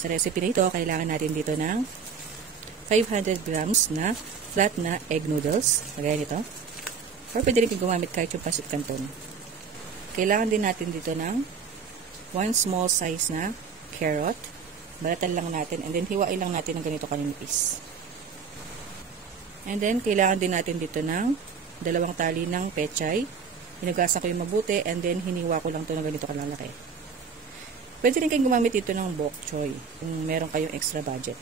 Sa recipe na ito, kailangan natin dito ng 500 grams na flat na egg noodles. Kagaya nito. Or pwede rin gumamit kahit yung pancit canton. Kailangan din natin dito ng 1 small size na carrot. Balatan lang natin and then hiwain lang natin ng ganito kaninipis. And then, kailangan din natin dito ng 2 tali ng pechay. Hinugasan ko yung mabuti and then hiniwa ko lang ito ng ganito kalalaki. Pwede rin kayong gumamit dito ng bok choy kung meron kayong extra budget.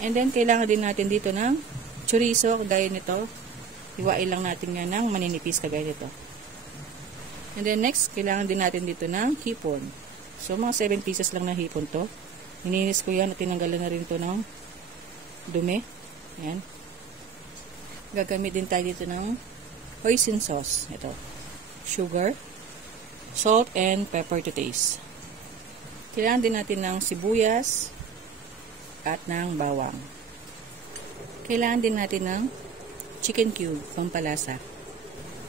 And then, kailangan din natin dito ng chorizo, kagaya nito. Hiwain lang natin yan ng maninipis, kagaya nito. And then, next, kailangan din natin dito ng hipon. So, mga 7 pieces lang na hipon to. Hininis ko yan at tinanggalan na rin to ng dumi. Ayan. Gagamit din tayo dito ng hoisin sauce. Ito. Sugar, salt, and pepper to taste. Kailangan din natin ng sibuyas at ng bawang. Kailangan din natin ng chicken cube, pampalasa.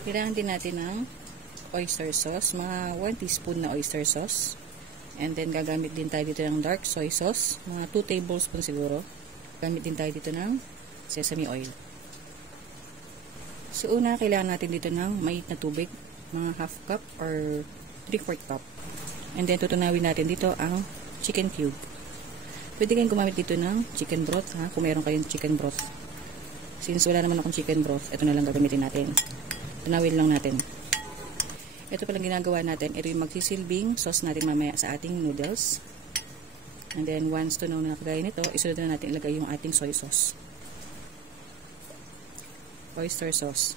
Kailangan din natin ng oyster sauce, mga 1 teaspoon na oyster sauce. And then gagamit din tayo dito ng dark soy sauce, mga 2 tablespoons siguro. Gamit din tayo dito ng sesame oil. So una, kailangan natin dito ng mainit na tubig, mga half cup or 3/4 cup. And then, tutunawin natin dito ang chicken cube. Pwede kayong gumamit dito ng chicken broth, ha? Kung meron kayong chicken broth. Since wala naman akong chicken broth, ito na lang gagamitin natin. Tunawin lang natin. Ito palang ginagawa natin. Ito yung magsisilbing sauce natin mamaya sa ating noodles. And then, once tunaw na kagaya nito, isunod na natin ilagay yung ating soy sauce. Oyster sauce.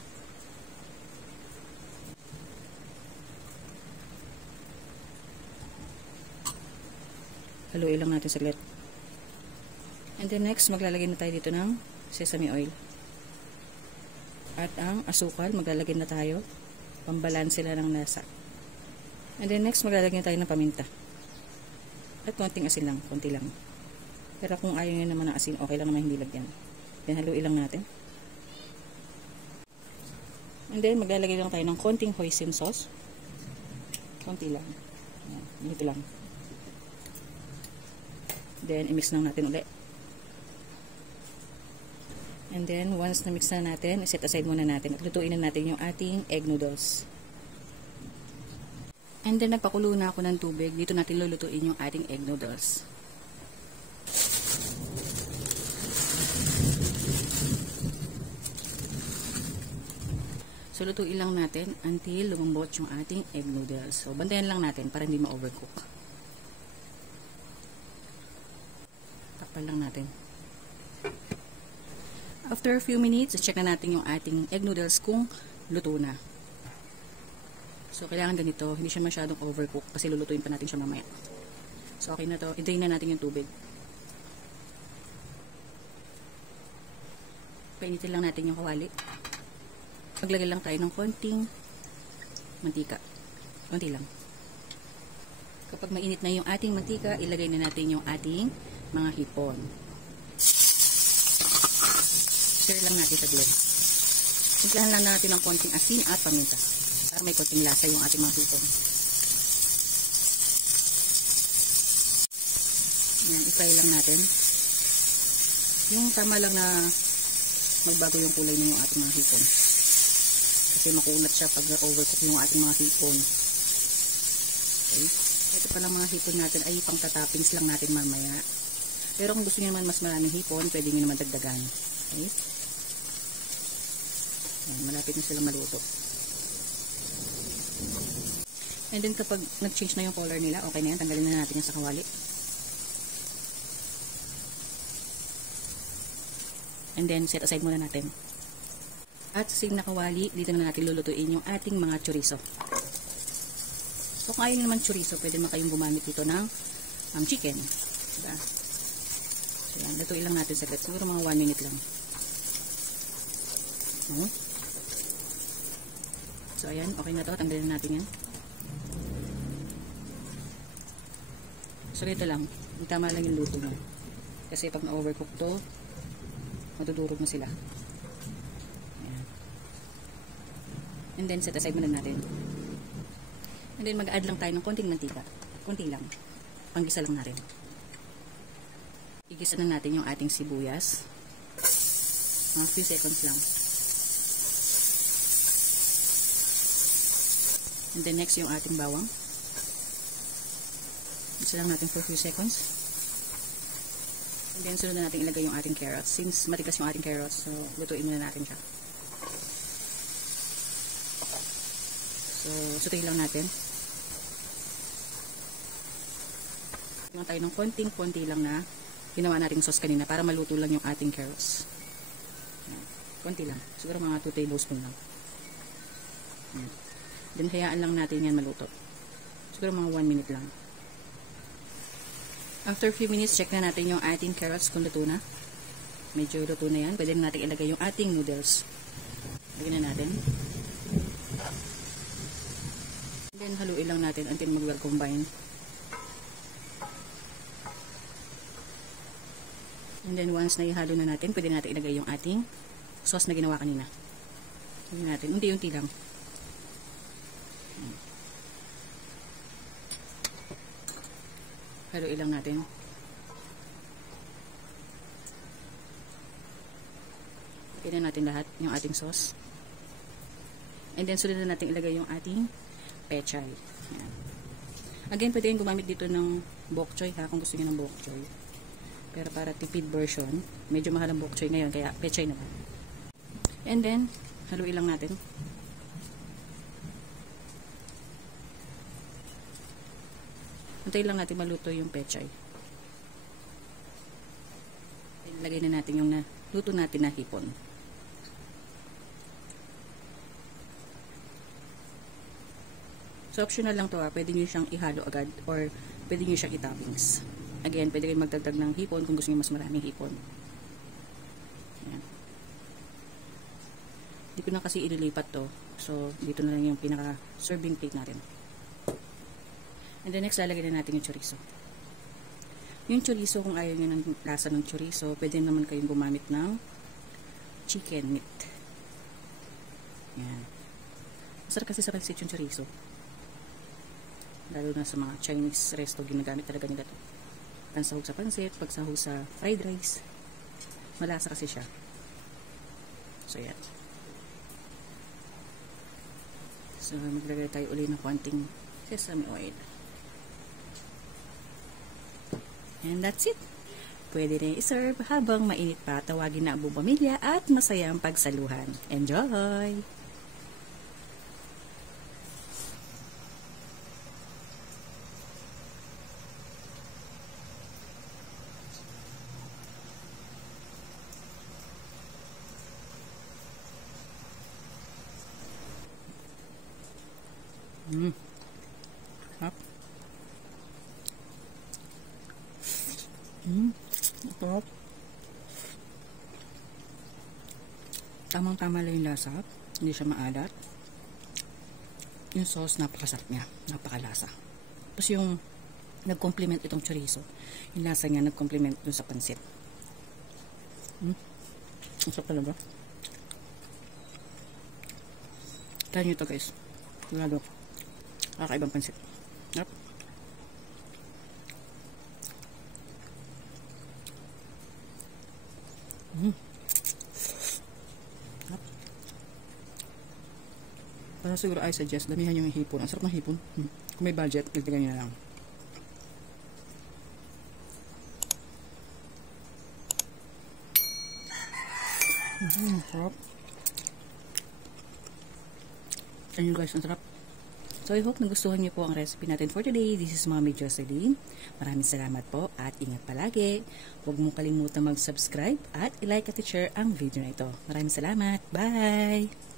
Haluin lang natin saglit. And then next, maglalagay na tayo dito ng sesame oil. At ang asukal, maglalagay na tayo. Pambalanse lang ng lasa. And then next, maglalagay na tayo ng paminta. At konting asin lang, konti lang. Pero kung ayaw nyo naman ng asin, okay lang naman hindi lagyan. Then haluin lang natin. And then, maglalagay lang tayo ng konting hoisin sauce. Konti lang. Ayan, dito lang. Then, i-mix lang natin ulit. And then, once na-mix na natin, set aside muna natin. At lutuin na natin yung ating egg noodles. And then, nagpakulo na ako ng tubig. Dito natin lulutuin yung ating egg noodles. So, lutuin lang natin until lumambot yung ating egg noodles. So, bantayan lang natin para hindi ma-overcook. Takpan lang natin. After a few minutes, check na natin yung ating egg noodles kung luto na. So, kailangan ganito. Hindi siya masyadong overcook kasi lulutuin pa natin siya mamaya. So, okay na to. I-drain na natin yung tubig. Painitin lang natin yung kawali. Maglagay lang tayo ng konting mantika. Konti lang. Kapag mainit na yung ating mantika, ilagay na natin yung ating mga hipon. Stir lang natin sa glit. Simplahan lang natin ng konting asin at paminta para may konting lasa yung ating mga hipon. Yan, i-fry lang natin. Yung tama lang na magbago yung kulay na yung ating mga hipon. Kasi makunat siya pag overcook yung ating mga hipon. Okay. Ito palang mga hipon natin ay pang tatoppings lang natin mamaya. Pero kung gusto niyo naman mas maraming hipon, pwede niyo naman dagdagan. Okay. Ayan, malapit na sila maluto. And then kapag nag-change na yung color nila, okay na yan. Tanggalin na natin yung sa kawali. And then set aside muna natin. At sa same na kawali, dito na natin lulutuin yung ating mga chorizo. So kung ayaw naman chorizo, pwede naman kayong gumamit dito ng chicken. Diba? So yan, lutuin lang natin saglit. Siguro mga 1 minute lang. So ayan, okay na to. Tanggalin na natin yan. So dito lang. Tama lang yung luto mo. Kasi pag na-overcook to, madudurog na sila. Ayan. And then set aside muna natin. And then mag-add lang tayo ng konting mantika. Konti lang. Panggisa lang natin. Igisa na natin yung ating sibuyas. Mga few seconds lang. And then next yung ating bawang. Isa lang natin for few seconds. And then sunod na natin ilagay yung ating carrots. Since matigas yung ating carrots, so lutuin muna natin siya. So, sutayin lang natin. Lang tayo ng konting-konti lang na ginawa nating sauce kanina para maluto lang yung ating carrots. Konti lang. Siguro mga 2 tablespoon lang. Then, hayaan lang natin yan maluto. Siguro mga 1 minute lang. After few minutes, check na natin yung ating carrots kung luto na. Medyo luto na yan. Pwede na natin ilagay yung ating noodles. Lagyan na natin. Then, haluin lang natin until mag-well combine. And then, once na ihalo na natin, pwede natin ilagay yung ating sauce na ginawa kanina. Lagyan natin. Unti-unti lang. Haluin lang natin. Lagyan na natin lahat yung ating sauce. And then, sunod na natin ilagay yung ating pechay. Yan. Again, pwede yung gumamit dito ng bok choy ha, kung gusto niyo ng bok choy. Pero para tipid version, medyo mahal ang bok choy ngayon, kaya pechay naman. And then, haluin lang natin. Antayin lang natin maluto yung pechay. Ilagay na natin yung luto natin na hipon. So, optional lang to ha. Pwede nyo siyang ihalo agad or pwede nyo siyang itoppings. Again, pwede kayo magdagdag ng hipon kung gusto nyo mas maraming hipon. Ayan. Hindi ko na kasi ililipat to. So, dito na lang yung pinaka-serving plate natin. And then next, lalagyan na natin yung chorizo. Yung chorizo, kung ayaw nyo ng lasa ng chorizo, pwede naman kayong gumamit ng chicken meat. Yan. Masarap kasi sa pansit yung chorizo. Lalo na sa mga Chinese resto, ginagamit talaga nila ito. Pansahog sa pansit, pagsahog sa fried rice. Malasa kasi siya. So, yan. So, maglagay tayo uli ng konting sesame oil. And that's it. Pwede na i-serve habang mainit pa. Tawagin na ang buong pamilya at masayang pagsaluhan. Enjoy! Sarap. Sarap. Tamang-tama lang yung lasa. Hindi siya maalat. Yung sauce, napakasarap niya. Napakalasa. Tapos yung nag-complement itong chorizo. Yung lasa niya nag-complement dun sa pansit. Ang sarap talaga. Try nyo ito guys. Lalo. Kakaibang pansit. Yep. Yep. Para siguro I suggest, damihan yung hipon. Ang sarap ng hipon. Kung may budget, nagtagay nyo na lang. Sarap. Ayun guys, ang sarap. So, I hope nagustuhan niyo po ang recipe natin for today. This is Mommy Jocelyn. Maraming salamat po at ingat palagi. Huwag mong kalimutan mag-subscribe at i-like at i-share ang video na ito. Maraming salamat. Bye!